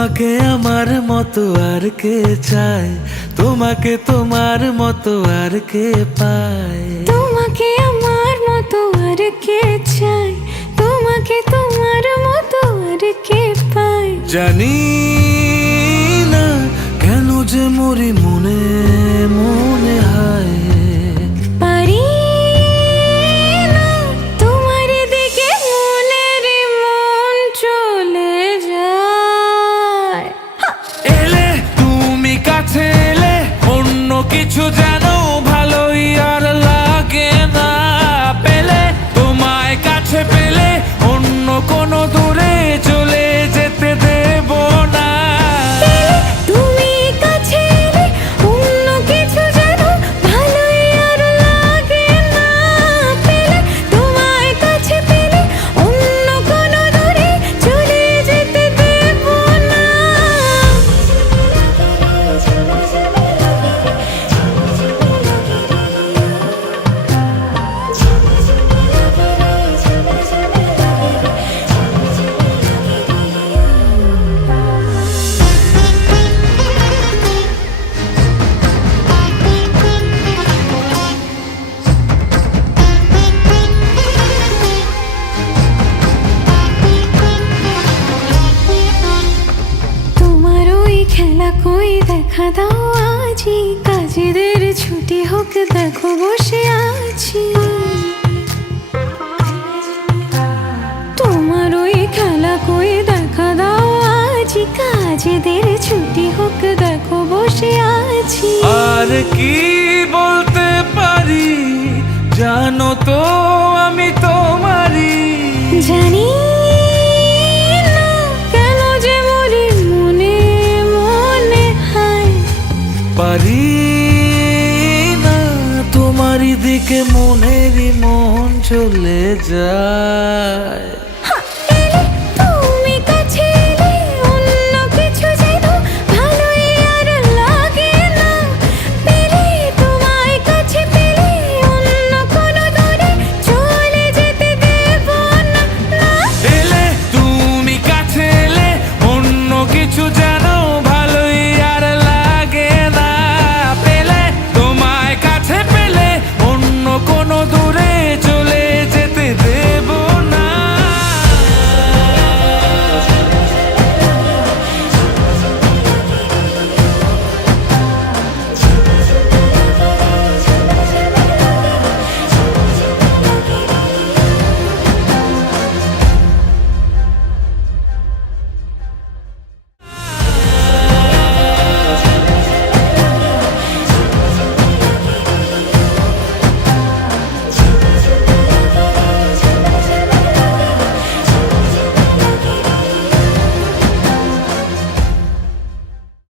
তোমাকে আমার মতো আর কে চায়, তোমাকে তোমার মতো আর কে পায়। তোমাকে আমার মতো আর কে চায়, তোমাকে তোমার মতো আর কে পায়। জানি না কেন যে মরি মনে মনে হায়। পারি না তোমার দিকে মনের মন চলে যায়। এলে তুমি কাছে এলে অন্য কিছু যেন ভালোই আর লাগে না। পেলে তোমায় কাছে পেলে অন্য কোনো দূরে চলে যেতে দেব না। তুমি কাছে এলে অন্য কিছু যেন ভালোই আর লাগে না। পেলে তোমায় কাছে পেলে অন্য কোনো দূরে চলে যেতে দেব না। তোমার ওই খেলা কই দেখা দাও আজি, কাজেদের ছুটি হোক দেখো বসে আছি। তোমার ওই খেলা কই দেখা দাও আজি, কাজেদের ছুটি হোক দেখো বসে আছি। আর কি বলতে পারি জানো তো আমি তোমারই। জানি না কেন যে মরি মনে মনে হায়। পারি না তোমারই দিকে মনেরই মন চলে যায়।